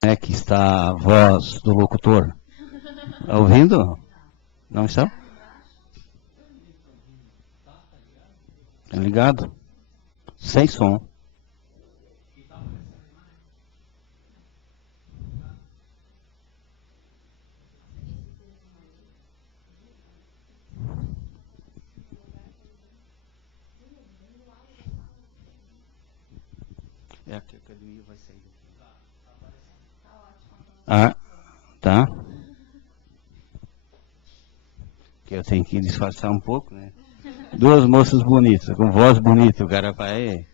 É que está a voz do locutor. Está ouvindo? Não está? Tá ligado? Sem som. É que a academia vai sair daqui. Ah, tá. Que eu tenho que disfarçar um pouco, né? Duas moças bonitas, com voz bonita, o cara vai.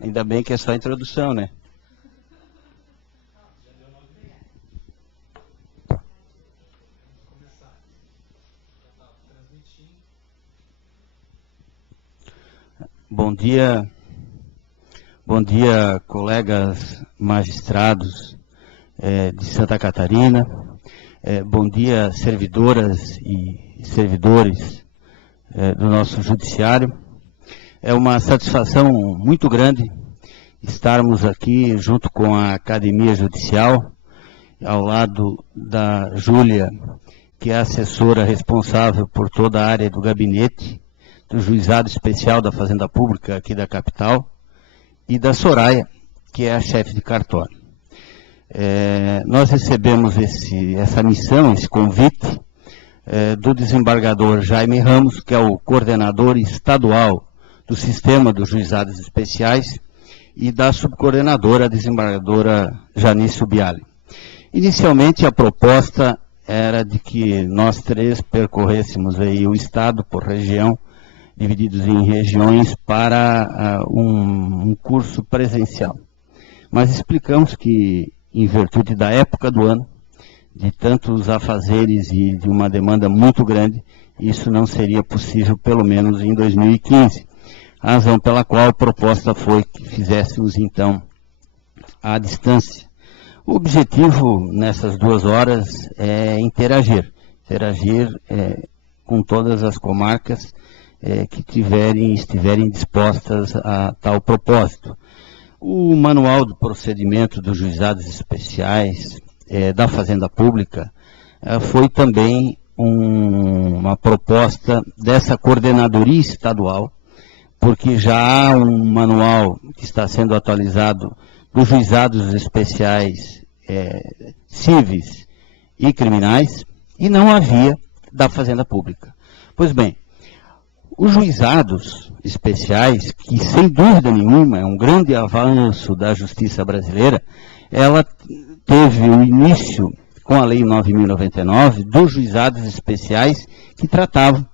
Ainda bem que é só a introdução, né? Bom dia, colegas magistrados de Santa Catarina. Bom dia, servidoras e servidores do nosso judiciário. É uma satisfação muito grande estarmos aqui junto com a Academia Judicial, ao lado da Júlia, que é a assessora responsável por toda a área do gabinete, do Juizado Especial da Fazenda Pública aqui da capital, e da Soraya, que é a chefe de cartório. Nós recebemos essa missão, esse convite, do desembargador Jaime Ramos, que é o coordenador estadual do Sistema dos Juizados Especiais, e da subcoordenadora, a desembargadora Janice Ubiali. Inicialmente, a proposta era de que nós três percorrêssemos aí o estado por região, divididos em regiões, para um curso presencial. Mas explicamos que, em virtude da época do ano, de tantos afazeres e de uma demanda muito grande, isso não seria possível, pelo menos em 2015. A razão pela qual a proposta foi que fizéssemos, então, à distância. O objetivo, nessas 2 horas, é interagir com todas as comarcas que estiverem dispostas a tal propósito. O manual do procedimento dos juizados especiais da Fazenda Pública foi também uma proposta dessa coordenadoria estadual, porque já há um manual que está sendo atualizado dos juizados especiais cíveis e criminais, e não havia da Fazenda Pública. Pois bem, os juizados especiais, que sem dúvida nenhuma é um grande avanço da justiça brasileira, ela teve o início com a Lei 9.099 dos juizados especiais que tratavam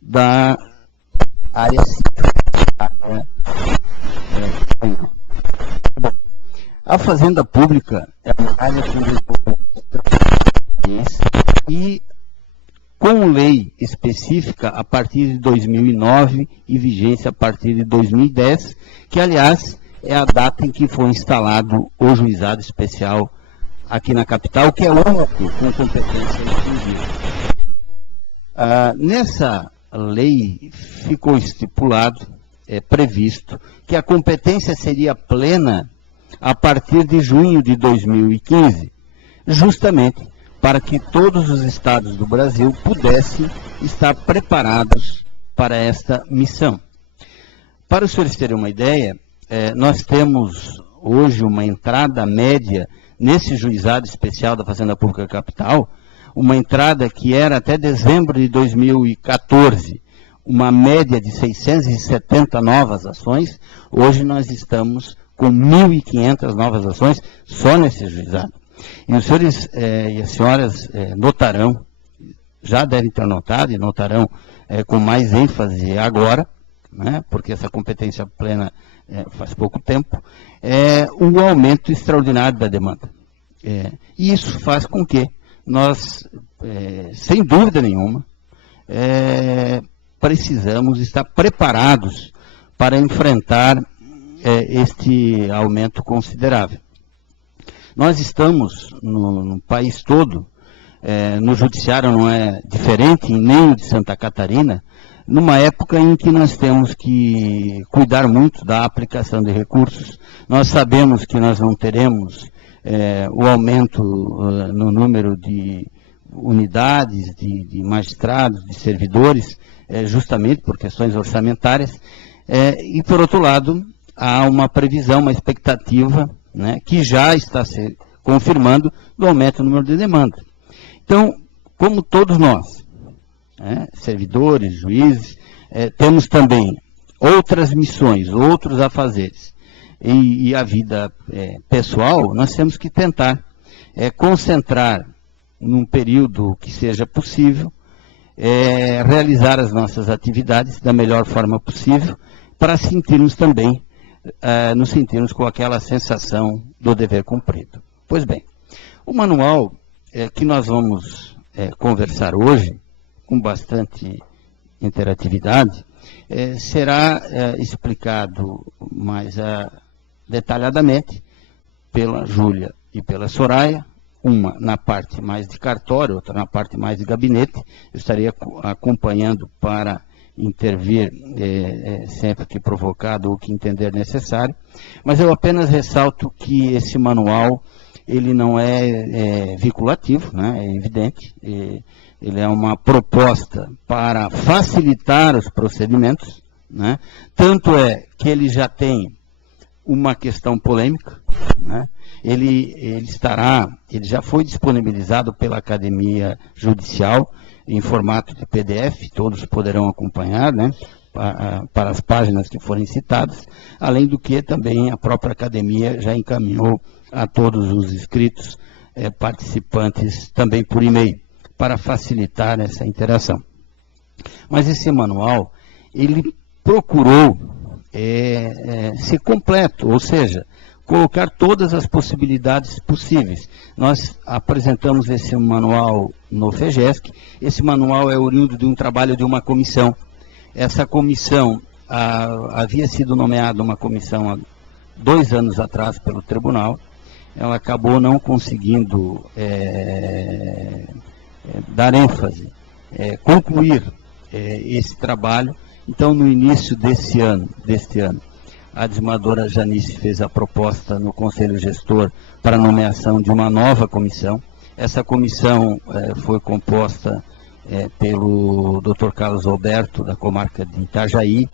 da área civil. A Fazenda Pública é uma área com desenvolvimento e com lei específica a partir de 2009 e vigência a partir de 2010, que, aliás, é a data em que foi instalado o juizado especial aqui na capital, que é único com competência exclusiva. Nessa lei ficou estipulado, previsto, que a competência seria plena a partir de junho de 2015, justamente para que todos os estados do Brasil pudessem estar preparados para esta missão. Para os senhores terem uma ideia, nós temos hoje uma entrada média nesse juizado especial da Fazenda Pública Capital, uma entrada que era até dezembro de 2014, uma média de 670 novas ações. Hoje nós estamos com 1.500 novas ações só nesse juizado. E os senhores e as senhoras notarão, já devem ter notado, e notarão com mais ênfase agora, né, porque essa competência plena faz pouco tempo, um aumento extraordinário da demanda. E isso faz com que nós, sem dúvida nenhuma, precisamos estar preparados para enfrentar este aumento considerável. Nós estamos no país todo, no judiciário não é diferente, nem o de Santa Catarina, numa época em que nós temos que cuidar muito da aplicação de recursos. Nós sabemos que nós não teremos o aumento no número de unidades, de magistrados, de servidores, justamente por questões orçamentárias, e, por outro lado, há uma previsão, uma expectativa, né, que já está se confirmando do aumento no número de demanda. Então, como todos nós, servidores, juízes, temos também outras missões, outros afazeres, e a vida pessoal, nós temos que tentar concentrar num período que seja possível, realizar as nossas atividades da melhor forma possível, para sentirmos também, nos sentirmos com aquela sensação do dever cumprido. Pois bem, o manual que nós vamos conversar hoje, com bastante interatividade, será explicado mais detalhadamente pela Júlia e pela Soraya, uma na parte mais de cartório, outra na parte mais de gabinete. Eu estaria acompanhando para intervir sempre que provocado ou que entender necessário, mas eu apenas ressalto que esse manual, ele não é vinculativo, né, é evidente, ele é uma proposta para facilitar os procedimentos, né, tanto é que ele já tem uma questão polêmica, né, ele já foi disponibilizado pela Academia Judicial, em formato de PDF, todos poderão acompanhar, né, para as páginas que forem citadas, além do que também a própria Academia já encaminhou a todos os inscritos, participantes, também por e-mail, para facilitar essa interação. Mas esse manual, ele procurou ser completo, ou seja, colocar todas as possibilidades possíveis. Nós apresentamos esse manual no FEGESC. Esse manual é oriundo de um trabalho de uma comissão. Essa comissão havia sido nomeada uma comissão há 2 anos atrás pelo tribunal. Ela acabou não conseguindo dar ênfase, concluir esse trabalho. Então, no início deste ano, a dizimadora Janice fez a proposta no Conselho Gestor para a nomeação de uma nova comissão. Essa comissão foi composta pelo Dr. Carlos Alberto, da comarca de Itajaí,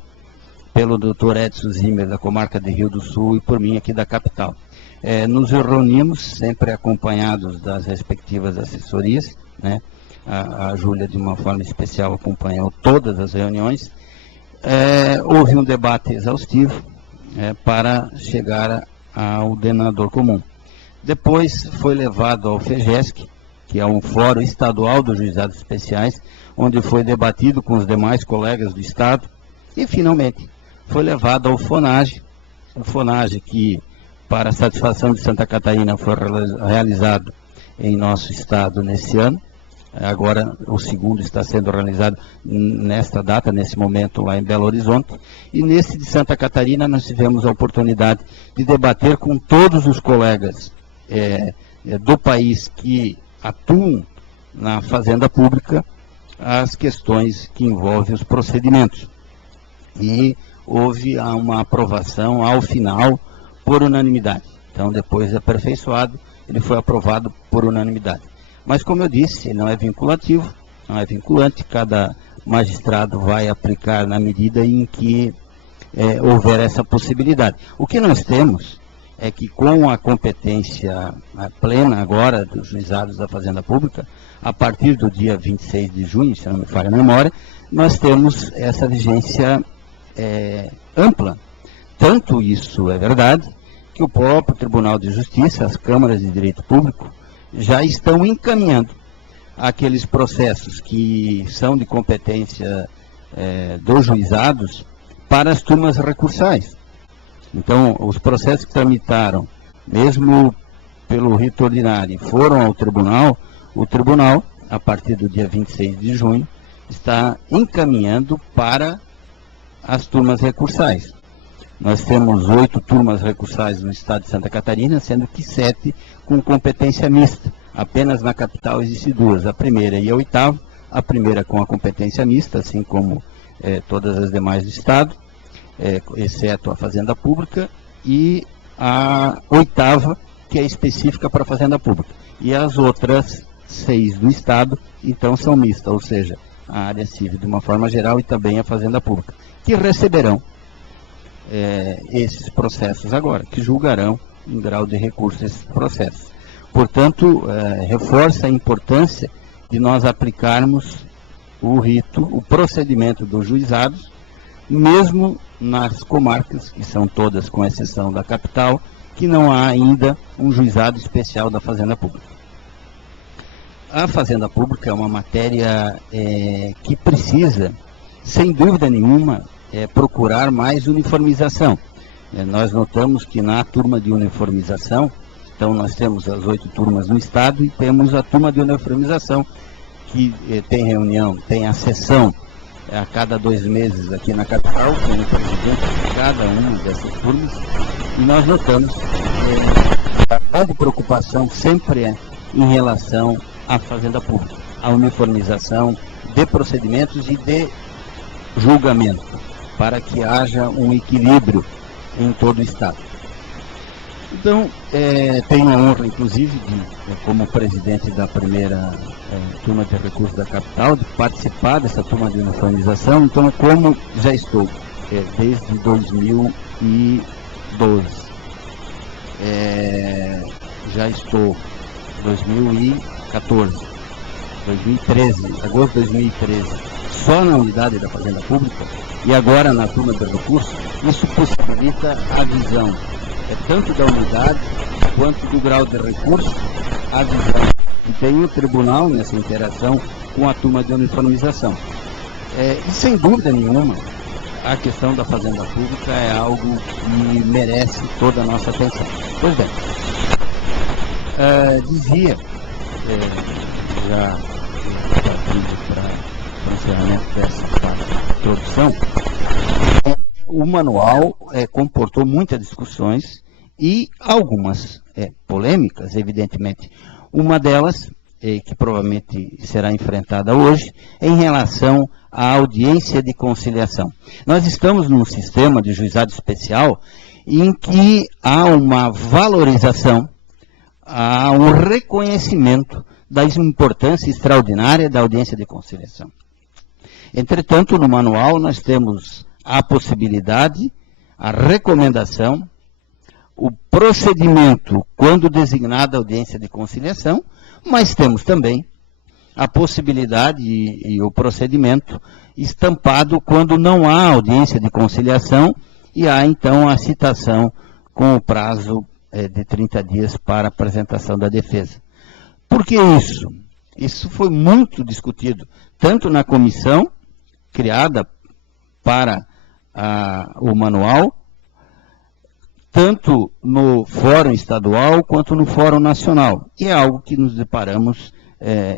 pelo Dr. Edson Zimmer, da comarca de Rio do Sul, e por mim aqui da capital. Nos reunimos, sempre acompanhados das respectivas assessorias, né? A Júlia, de uma forma especial, acompanhou todas as reuniões. Houve um debate exaustivo, para chegar ao denominador comum. Depois foi levado ao FEGESC, que é um fórum estadual dos juizados especiais, onde foi debatido com os demais colegas do Estado, e finalmente foi levado ao FONAGE, o FONAGE que, para a satisfação de Santa Catarina, foi realizado em nosso Estado nesse ano. Agora o segundo está sendo realizado nesta data, nesse momento, lá em Belo Horizonte. E nesse de Santa Catarina nós tivemos a oportunidade de debater com todos os colegas do país que atuam na fazenda pública as questões que envolvem os procedimentos. E houve uma aprovação ao final por unanimidade. Então, depois de aperfeiçoado, ele foi aprovado por unanimidade. Mas, como eu disse, ele não é vinculativo, não é vinculante, cada magistrado vai aplicar na medida em que houver essa possibilidade. O que nós temos é que, com a competência plena agora dos juizados da Fazenda Pública, a partir do dia 26 de junho, se não me falha a memória, nós temos essa vigência ampla. Tanto isso é verdade, que o próprio Tribunal de Justiça, as câmaras de direito público, já estão encaminhando aqueles processos que são de competência dos juizados para as turmas recursais. Então, os processos que tramitaram, mesmo pelo rito ordinário, foram ao tribunal, o tribunal, a partir do dia 26 de junho, está encaminhando para as turmas recursais. Nós temos 8 turmas recursais no estado de Santa Catarina, sendo que 7 com competência mista. Apenas na capital existem 2, a primeira e a 8ª, a primeira com a competência mista, assim como todas as demais do estado, exceto a Fazenda Pública, e a 8ª, que é específica para a Fazenda Pública. E as outras 6 do Estado, então, são mistas, ou seja, a área civil de uma forma geral e também a Fazenda Pública, que receberão esses processos agora, que julgarão em grau de recurso esses processos. Portanto, reforça a importância de nós aplicarmos o rito, o procedimento dos juizados, mesmo nas comarcas, que são todas com exceção da capital, que não há ainda um juizado especial da Fazenda Pública. A Fazenda Pública é uma matéria que precisa, sem dúvida nenhuma, procurar mais uniformização. Nós notamos que na turma de uniformização, então nós temos as 8 turmas no Estado e temos a turma de uniformização, que tem reunião, tem a sessão a cada 2 meses aqui na capital, com o presidente de cada uma dessas turmas, e nós notamos a grande preocupação sempre em relação à Fazenda Pública, a uniformização de procedimentos e de julgamento, para que haja um equilíbrio em todo o Estado. Então, tenho a honra, inclusive, como presidente da primeira turma de recursos da capital, de participar dessa turma de uniformização. Então, como já estou desde 2012, já estou 2014, 2013, agosto de 2013, só na unidade da Fazenda Pública, e agora na turma de recursos, isso possibilita a visão tanto da unidade quanto do grau de recurso, a visão que tem o tribunal nessa interação com a turma de uniformização. E sem dúvida nenhuma, a questão da Fazenda Pública é algo que merece toda a nossa atenção. Pois bem, dizia, já para o encerramento dessa introdução, o manual comportou muitas discussões e algumas polêmicas, evidentemente. Uma delas, que provavelmente será enfrentada hoje, é em relação à audiência de conciliação. Nós estamos num sistema de juizado especial em que há uma valorização, há um reconhecimento da importância extraordinária da audiência de conciliação. Entretanto, no manual nós temos a possibilidade, a recomendação, o procedimento quando designada a audiência de conciliação, mas temos também a possibilidade e o procedimento estampado quando não há audiência de conciliação e há então a citação com o prazo de 30 dias para apresentação da defesa. Por que isso? Isso foi muito discutido, tanto na comissão criada para o manual, tanto no Fórum Estadual quanto no Fórum Nacional. E é algo que nos deparamos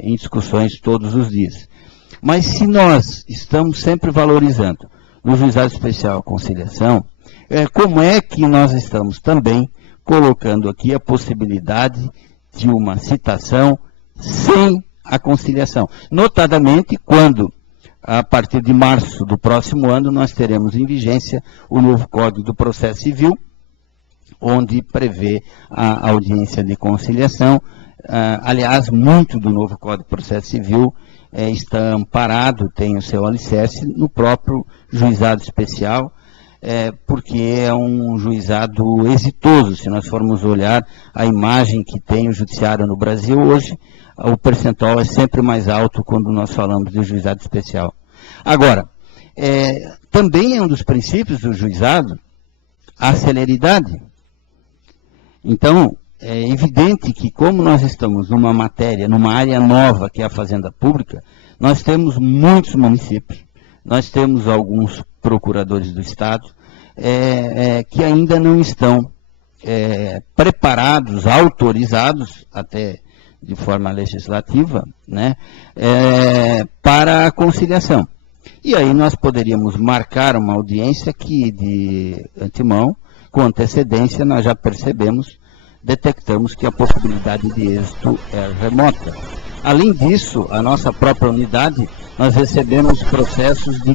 em discussões todos os dias. Mas se nós estamos sempre valorizando no Juizado Especial a conciliação, como é que nós estamos também colocando aqui a possibilidade de uma citação sem a conciliação? Notadamente quando, a partir de março do próximo ano, nós teremos em vigência o novo Código do Processo Civil, onde prevê a audiência de conciliação. Aliás, muito do novo Código do Processo Civil está amparado, tem o seu alicerce no próprio juizado especial, porque é um juizado exitoso. Se nós formos olhar a imagem que tem o judiciário no Brasil hoje, o percentual é sempre mais alto quando nós falamos de juizado especial. Agora, também é um dos princípios do juizado a celeridade. Então, é evidente que como nós estamos numa matéria, numa área nova que é a Fazenda Pública, nós temos muitos municípios, nós temos alguns procuradores do Estado que ainda não estão preparados, autorizados, até de forma legislativa, né, para a conciliação. E aí nós poderíamos marcar uma audiência que, de antemão, com antecedência, nós já percebemos, detectamos que a possibilidade de êxito é remota. Além disso, a nossa própria unidade, nós recebemos processos de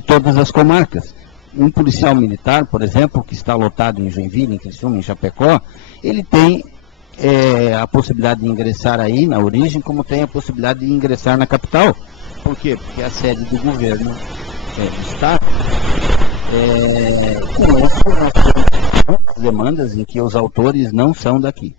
todas as comarcas. Um policial militar, por exemplo, que está lotado em Joinville, em Criciúma, em Chapecó, ele tem a possibilidade de ingressar aí na origem, como tem a possibilidade de ingressar na capital. Por quê? Porque a sede do governo do Estado, com isso nós temos muitas demandas em que os autores não são daqui.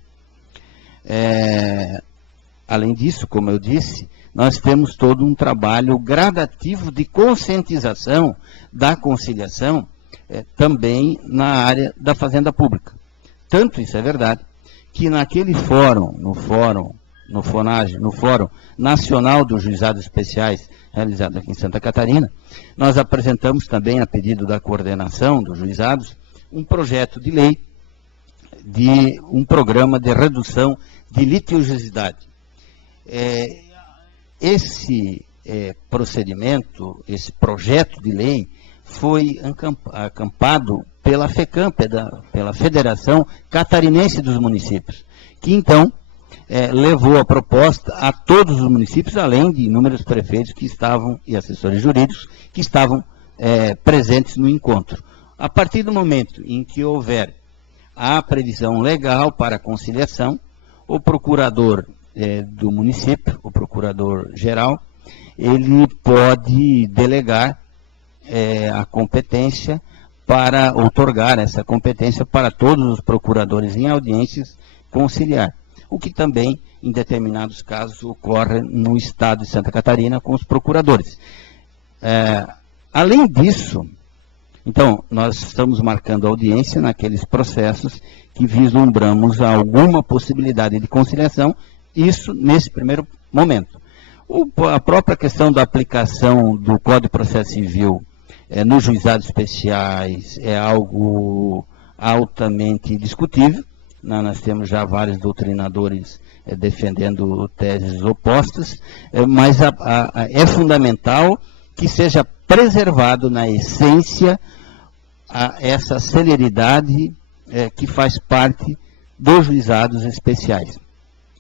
Além disso, como eu disse, nós temos todo um trabalho gradativo de conscientização da conciliação também na área da fazenda pública. Tanto isso é verdade, que naquele fórum, no Fórum Nacional dos Juizados Especiais, realizado aqui em Santa Catarina, nós apresentamos também, a pedido da coordenação dos juizados, um projeto de lei de um programa de redução de litigiosidade. Esse procedimento, esse projeto de lei, foi acampado pela FECAM, pela Federação Catarinense dos Municípios, que então levou a proposta a todos os municípios, além de inúmeros prefeitos que estavam, e assessores jurídicos, que estavam presentes no encontro. A partir do momento em que houver a previsão legal para a conciliação, o procurador do município, o procurador-geral, ele pode delegar a competência para outorgar essa competência para todos os procuradores em audiências conciliar, o que também, em determinados casos, ocorre no estado de Santa Catarina com os procuradores. Além disso, então, nós estamos marcando audiência naqueles processos que vislumbramos alguma possibilidade de conciliação, isso nesse primeiro momento. A própria questão da aplicação do Código de Processo Civil nos juizados especiais é algo altamente discutível. Nós temos já vários doutrinadores defendendo teses opostas, mas é fundamental que seja preservado na essência essa celeridade que faz parte dos juizados especiais.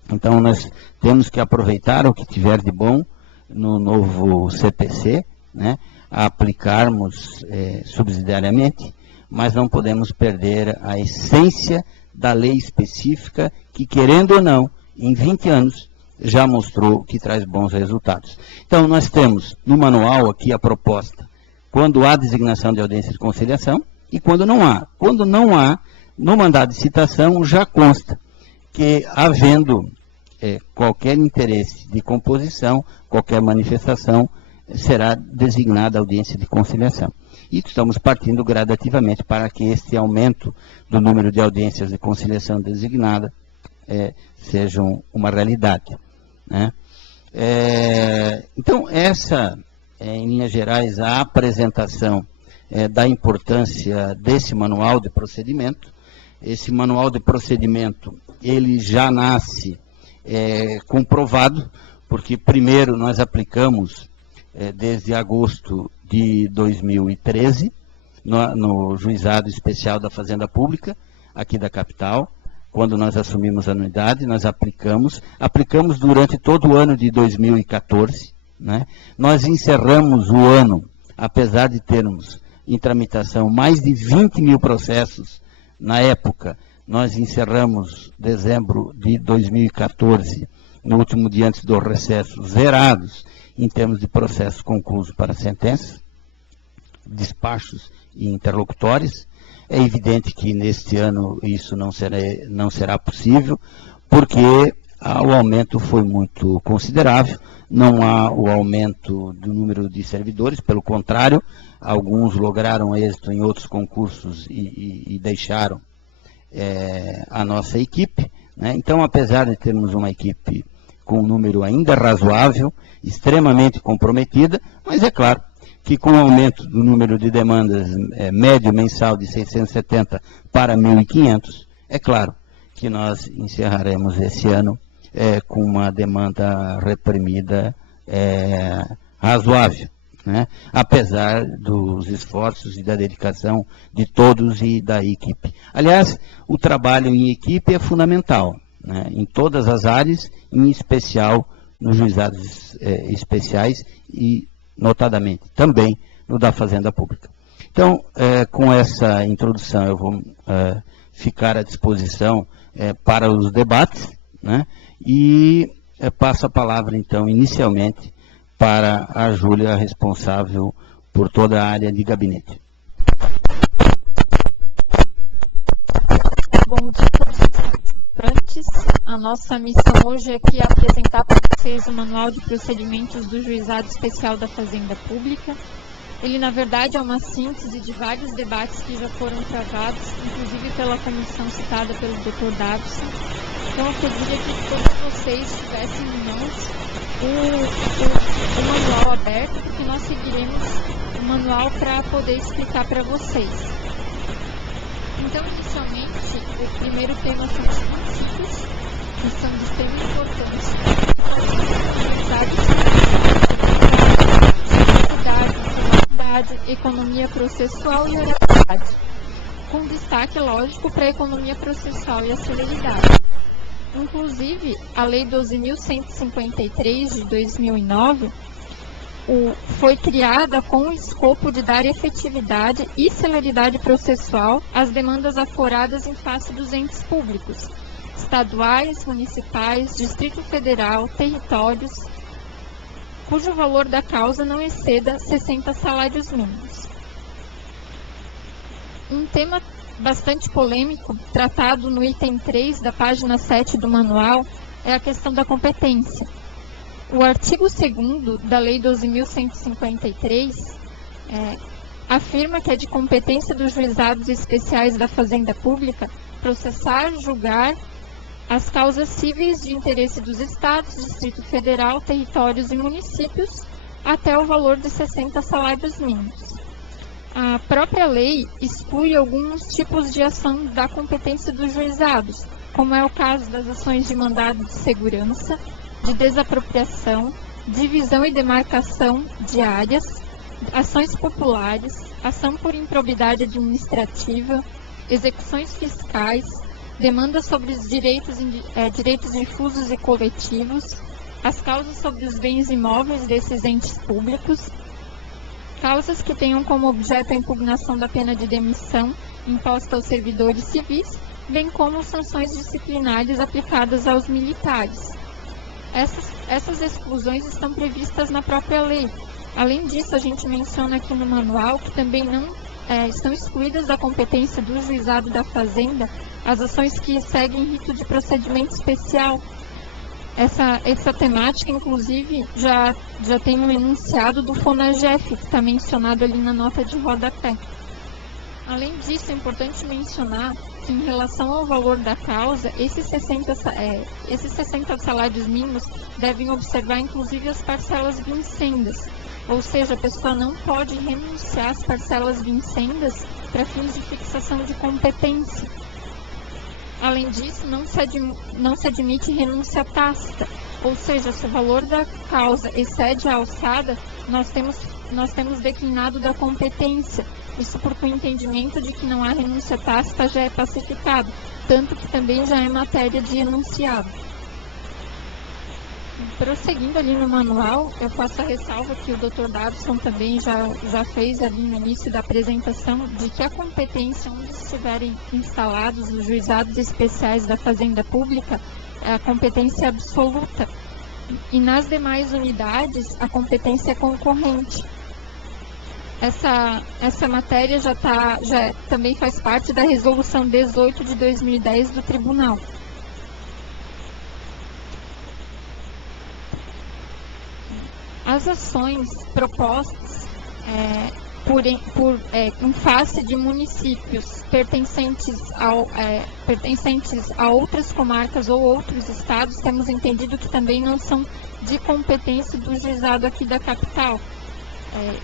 Então, nós temos que aproveitar o que tiver de bom no novo CPC, né, a aplicarmos subsidiariamente, mas não podemos perder a essência da lei específica que, querendo ou não, em 20 anos, já mostrou que traz bons resultados. Então, nós temos no manual aqui a proposta, quando há designação de audiência de conciliação e quando não há. Quando não há, no mandado de citação já consta que, havendo qualquer interesse de composição, qualquer manifestação, será designada audiência de conciliação. E estamos partindo gradativamente para que este aumento do número de audiências de conciliação designada sejam uma realidade, né? Então, essa, em linhas gerais, a apresentação da importância desse manual de procedimento. Esse manual de procedimento, ele já nasce comprovado, porque primeiro nós aplicamos desde agosto de 2013 no Juizado Especial da Fazenda Pública, aqui da capital. Quando nós assumimos a unidade, nós aplicamos durante todo o ano de 2014, né? Nós encerramos o ano, apesar de termos em tramitação mais de 20 mil processos na época, nós encerramos dezembro de 2014, no último dia antes do recesso, zerados em termos de processos conclusos para sentenças, despachos e interlocutórios. É evidente que neste ano isso não será possível, porque o aumento foi muito considerável, não há o aumento do número de servidores, pelo contrário, alguns lograram êxito em outros concursos e deixaram a nossa equipe, né? Então, apesar de termos uma equipe com um número ainda razoável, extremamente comprometida, mas é claro que com o aumento do número de demandas médio mensal de 670 para 1.500, é claro que nós encerraremos esse ano com uma demanda reprimida razoável, né? Apesar dos esforços e da dedicação de todos e da equipe. Aliás, o trabalho em equipe é fundamental, né? Em todas as áreas, em especial nos juizados especiais e, notadamente, também no da Fazenda Pública. Então, com essa introdução, eu vou ficar à disposição para os debates, né? E passo a palavra, então, inicialmente, para a Júlia, responsável por toda a área de gabinete. Bom dia a todos os participantes. A nossa missão hoje é aqui apresentar para vocês o Manual de Procedimentos do Juizado Especial da Fazenda Pública. Ele, na verdade, é uma síntese de vários debates que já foram travados, inclusive pela comissão citada pelo Dr. Davison. Então, eu pediria que todos vocês tivessem em mãos o manual aberto, porque nós seguiremos o manual para poder explicar para vocês. Então, inicialmente, o primeiro tema são os princípios, que são de extrema importância economia processual e oralidade, com destaque, lógico, para a economia processual e a celeridade. Inclusive, a Lei 12.153 de 2009 foi criada com o escopo de dar efetividade e celeridade processual às demandas aforadas em face dos entes públicos, estaduais, municipais, Distrito Federal, territórios, cujo valor da causa não exceda 60 salários mínimos. Um tema bastante polêmico, tratado no item 3 da página 7 do manual, é a questão da competência. O artigo 2º da Lei 12.153 afirma que é de competência dos juizados especiais da Fazenda Pública processar, julgar as causas cíveis de interesse dos Estados, Distrito Federal, territórios e municípios, até o valor de 60 salários mínimos. A própria lei exclui alguns tipos de ação da competência dos juizados, como é o caso das ações de mandado de segurança, de desapropriação, divisão e demarcação de áreas, ações populares, ação por improbidade administrativa, execuções fiscais, demandas sobre os direitos difusos e coletivos, as causas sobre os bens imóveis desses entes públicos, causas que tenham como objeto a impugnação da pena de demissão imposta aos servidores civis, bem como sanções disciplinares aplicadas aos militares. Essas exclusões estão previstas na própria lei. Além disso, a gente menciona aqui no manual que também não estão excluídas da competência do juizado da Fazenda as ações que seguem rito de procedimento especial. Essa temática, inclusive, já tem um enunciado do FONAGEF, que está mencionado ali na nota de rodapé. Além disso, é importante mencionar que, em relação ao valor da causa, esses 60 salários mínimos devem observar, inclusive, as parcelas vincendas. Ou seja, a pessoa não pode renunciar às parcelas vincendas para fins de fixação de competência. Além disso, não se admite renúncia tácita, ou seja, se o valor da causa excede a alçada, nós temos declinado da competência. Isso porque o entendimento de que não há renúncia tácita já é pacificado, tanto que também já é matéria de enunciado. Prosseguindo ali no manual, eu faço a ressalva que o Dr. Davison também já fez ali no início da apresentação, de que a competência onde estiverem instalados os juizados especiais da Fazenda Pública é a competência absoluta, e nas demais unidades a competência é concorrente. Essa matéria também faz parte da Resolução 18 de 2010 do Tribunal. As ações propostas em face de municípios pertencentes a outras comarcas ou outros estados, temos entendido que também não são de competência do juizado aqui da capital.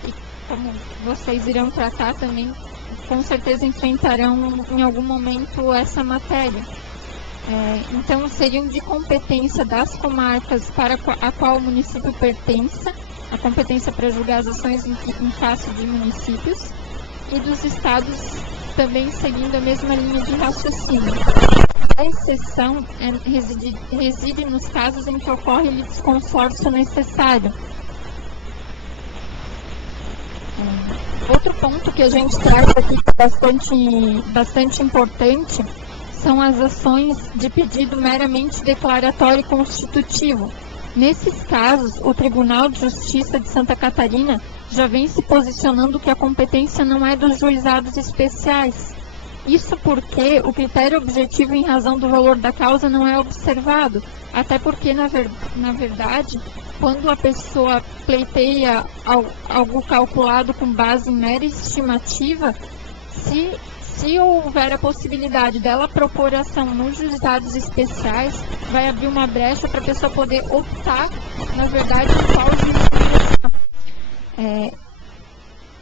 E como vocês irão tratar também, com certeza enfrentarão em algum momento essa matéria. Então, seriam de competência das comarcas para a qual o município pertença, a competência para julgar as ações em face de municípios, e dos estados também seguindo a mesma linha de raciocínio. A exceção reside nos casos em que ocorre litisconsórcio necessário. Outro ponto que a gente traz aqui que é bastante importante são as ações de pedido meramente declaratório e constitutivo. Nesses casos, o Tribunal de Justiça de Santa Catarina já vem se posicionando que a competência não é dos juizados especiais. Isso porque o critério objetivo em razão do valor da causa não é observado, até porque, na verdade, quando a pessoa pleiteia algo calculado com base em mera estimativa, se houver a possibilidade dela propor ação nos juizados especiais, vai abrir uma brecha para a pessoa poder optar, na verdade, em qual juiz.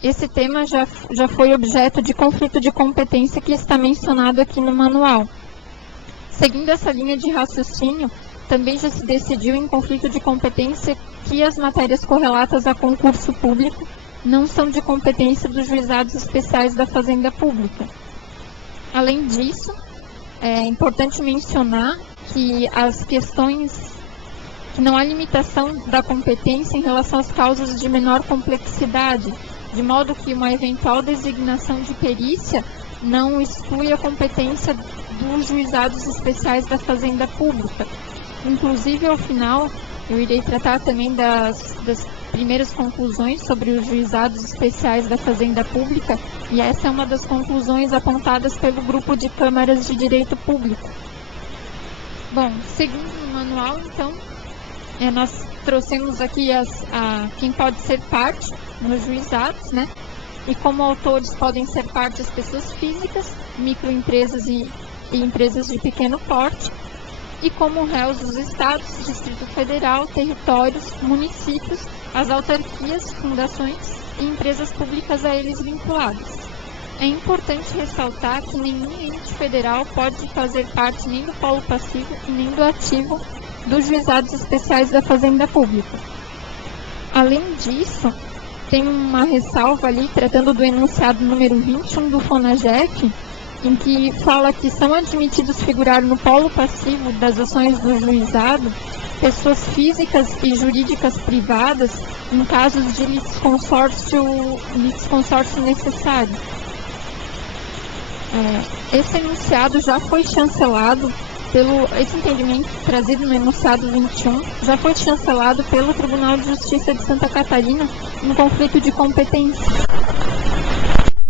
Esse tema já foi objeto de conflito de competência que está mencionado aqui no manual. Seguindo essa linha de raciocínio, também já se decidiu em conflito de competência que as matérias correlatas a concurso público não são de competência dos juizados especiais da Fazenda Pública. Além disso, é importante mencionar que as questões que não há limitação da competência em relação às causas de menor complexidade, de modo que uma eventual designação de perícia não exclui a competência dos juizados especiais da Fazenda Pública. Inclusive, ao final, eu irei tratar também das primeiras conclusões sobre os juizados especiais da Fazenda Pública, e essa é uma das conclusões apontadas pelo Grupo de Câmaras de Direito Público. Bom, seguindo o manual, então, nós trouxemos aqui quem pode ser parte nos juizados, né? E como autores podem ser parte as pessoas físicas, microempresas e empresas de pequeno porte, e como réus os estados, Distrito Federal, territórios, municípios, as autarquias, fundações e empresas públicas a eles vinculadas. É importante ressaltar que nenhum ente federal pode fazer parte nem do polo passivo e nem do ativo dos juizados especiais da Fazenda Pública. Além disso, tem uma ressalva ali tratando do enunciado número 21 do FONAGEF, em que fala que são admitidos figurar no polo passivo das ações do juizado pessoas físicas e jurídicas privadas em casos de litisconsórcio necessário. Esse enunciado já foi chancelado esse entendimento trazido no enunciado 21 já foi chancelado pelo Tribunal de Justiça de Santa Catarina em conflito de competência.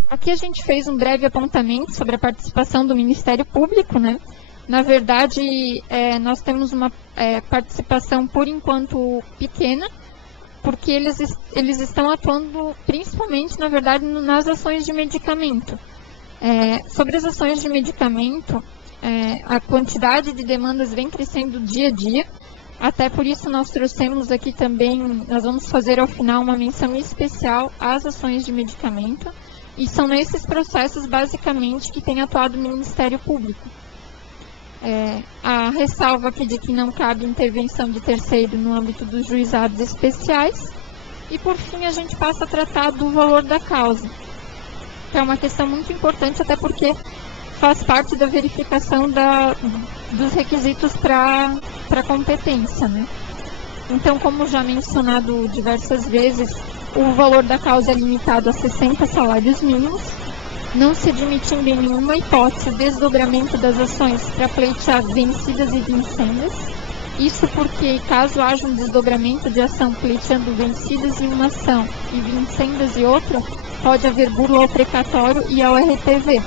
Aqui a gente fez um breve apontamento sobre a participação do Ministério Público, né? Na verdade, nós temos uma participação, por enquanto, pequena, porque eles estão atuando principalmente, na verdade, nas ações de medicamento. Sobre as ações de medicamento, a quantidade de demandas vem crescendo dia a dia, até por isso nós trouxemos aqui também, nós vamos fazer ao final uma menção especial às ações de medicamento, e são nesses processos, basicamente, que tem atuado o Ministério Público. A ressalva aqui de que não cabe intervenção de terceiro no âmbito dos juizados especiais, e por fim a gente passa a tratar do valor da causa, que é uma questão muito importante, até porque faz parte da verificação dos requisitos para competência, né? Então, como já mencionado diversas vezes, o valor da causa é limitado a 60 salários mínimos, não se admitindo em nenhuma hipótese o desdobramento das ações para pleitear vencidas e vincendas. Isso porque, caso haja um desdobramento de ação pleiteando vencidas em uma ação e vincendas em outra, pode haver burla ao precatório e ao RTV.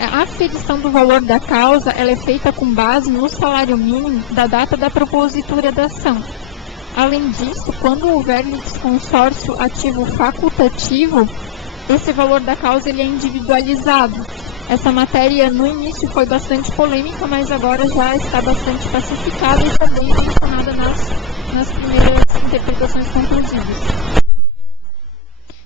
A aferição do valor da causa ela é feita com base no salário mínimo da data da propositura da ação. Além disso, quando houver litisconsórcio ativo facultativo, esse valor da causa ele é individualizado. Essa matéria no início foi bastante polêmica, mas agora já está bastante pacificada e também mencionada nas primeiras interpretações conclusivas.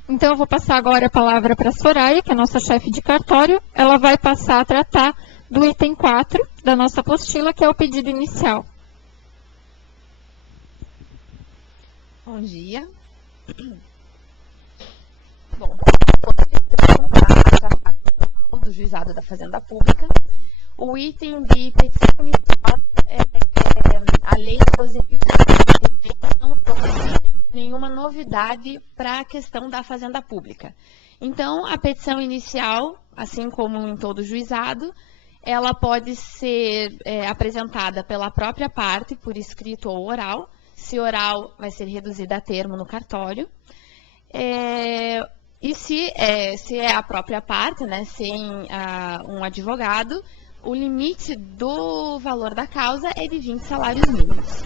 Então, eu vou passar agora a palavra para a Soraya, que é a nossa chefe de cartório. Ela vai passar a tratar do item 4 da nossa apostila, que é o pedido inicial. Bom dia. Bom, do Juizado da Fazenda Pública. O item de petição inicial a Lei 12.000 não trouxe nenhuma novidade prioridade para a questão da fazenda pública. Então, a petição inicial, assim como em todo juizado, ela pode ser apresentada pela própria parte, por escrito ou oral. Se oral, vai ser reduzida a termo no cartório. E se é a própria parte, né, sem um advogado, o limite do valor da causa é de 20 salários mínimos.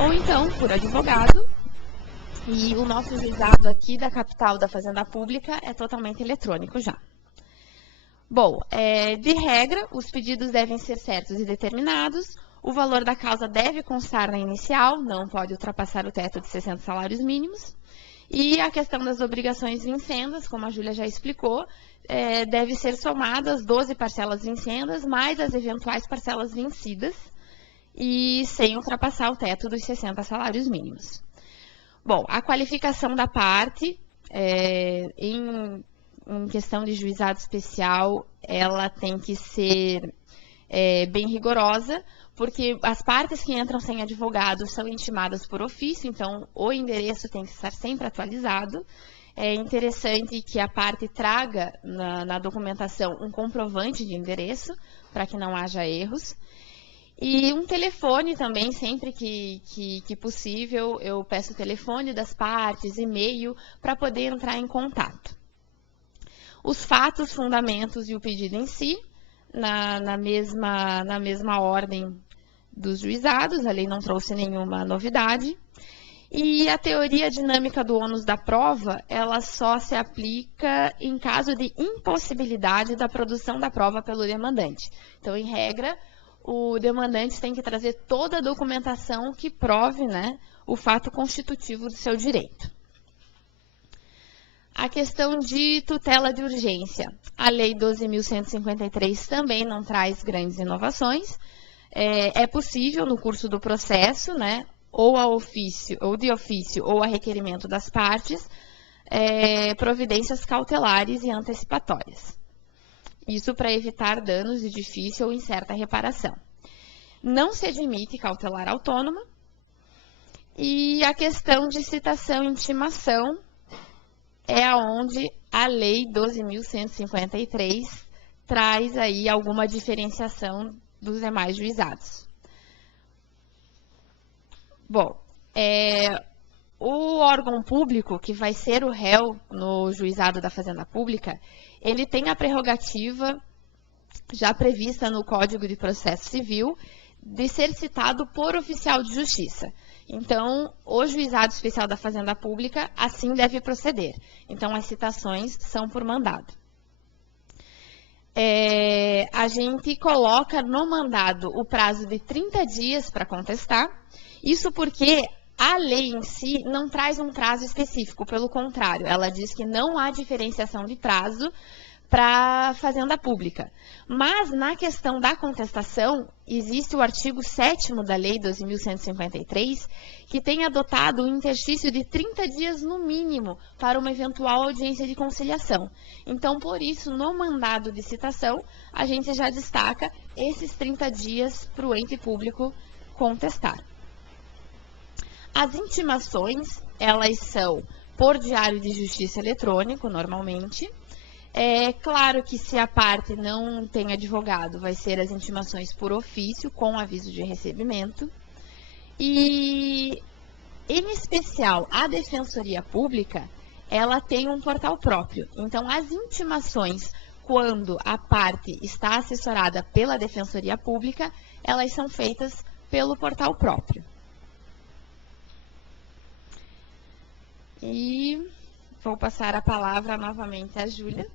Ou então, por advogado, e o nosso juizado aqui da capital da Fazenda Pública é totalmente eletrônico já. Bom, de regra, os pedidos devem ser certos e determinados, o valor da causa deve constar na inicial, não pode ultrapassar o teto de 60 salários mínimos, e a questão das obrigações vincendas, como a Júlia já explicou, deve ser somadas 12 parcelas vincendas, mais as eventuais parcelas vencidas, e sem ultrapassar o teto dos 60 salários mínimos. Bom, a qualificação da parte, em questão de juizado especial, ela tem que ser bem rigorosa, porque as partes que entram sem advogado são intimadas por ofício, então o endereço tem que estar sempre atualizado. É interessante que a parte traga na documentação um comprovante de endereço, para que não haja erros. E um telefone também, sempre que possível, eu peço o telefone das partes, e-mail, para poder entrar em contato. Os fatos, fundamentos e o pedido em si, na mesma ordem dos juizados, a lei não trouxe nenhuma novidade. E a teoria dinâmica do ônus da prova, ela só se aplica em caso de impossibilidade da produção da prova pelo demandante. Então, em regra, o demandante tem que trazer toda a documentação que prove, né, o fato constitutivo do seu direito. A questão de tutela de urgência. A Lei 12.153 também não traz grandes inovações. É possível, no curso do processo, né, ou de ofício ou a requerimento das partes, providências cautelares e antecipatórias. Isso para evitar danos de difícil ou incerta reparação. Não se admite cautelar autônoma. E a questão de citação e intimação é onde a Lei 12.153 traz aí alguma diferenciação dos demais juizados. Bom, o órgão público, que vai ser o réu no juizado da Fazenda Pública, ele tem a prerrogativa, já prevista no Código de Processo Civil, de ser citado por oficial de justiça. Então, o juizado especial da Fazenda Pública assim deve proceder. Então, as citações são por mandado. A gente coloca no mandado o prazo de 30 dias para contestar. Isso porque a lei em si não traz um prazo específico, pelo contrário, ela diz que não há diferenciação de prazo para a Fazenda Pública. Mas, na questão da contestação, existe o artigo 7º da Lei 12.153, que tem adotado um interstício de 30 dias no mínimo para uma eventual audiência de conciliação. Então, por isso, no mandado de citação, a gente já destaca esses 30 dias para o ente público contestar. As intimações, elas são por diário de justiça eletrônico, normalmente. É claro que se a parte não tem advogado, vai ser as intimações por ofício, com aviso de recebimento. E, em especial, a Defensoria Pública, ela tem um portal próprio. Então, as intimações, quando a parte está assessorada pela Defensoria Pública, elas são feitas pelo portal próprio. E vou passar a palavra novamente à Júlia.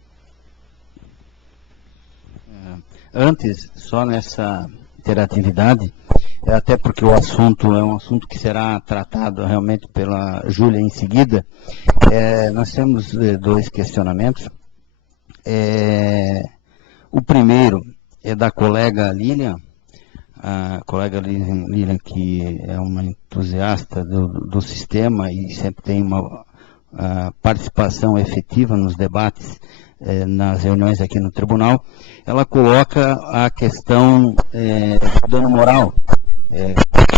Antes, só nessa interatividade, até porque o assunto é um assunto que será tratado realmente pela Júlia em seguida, nós temos dois questionamentos. O primeiro é da colega Lilian, a colega Lilian, que é uma entusiasta do sistema e sempre tem uma participação efetiva nos debates, nas reuniões aqui no tribunal. Ela coloca a questão do dano moral.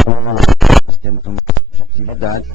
Como nós temos uma objetividade.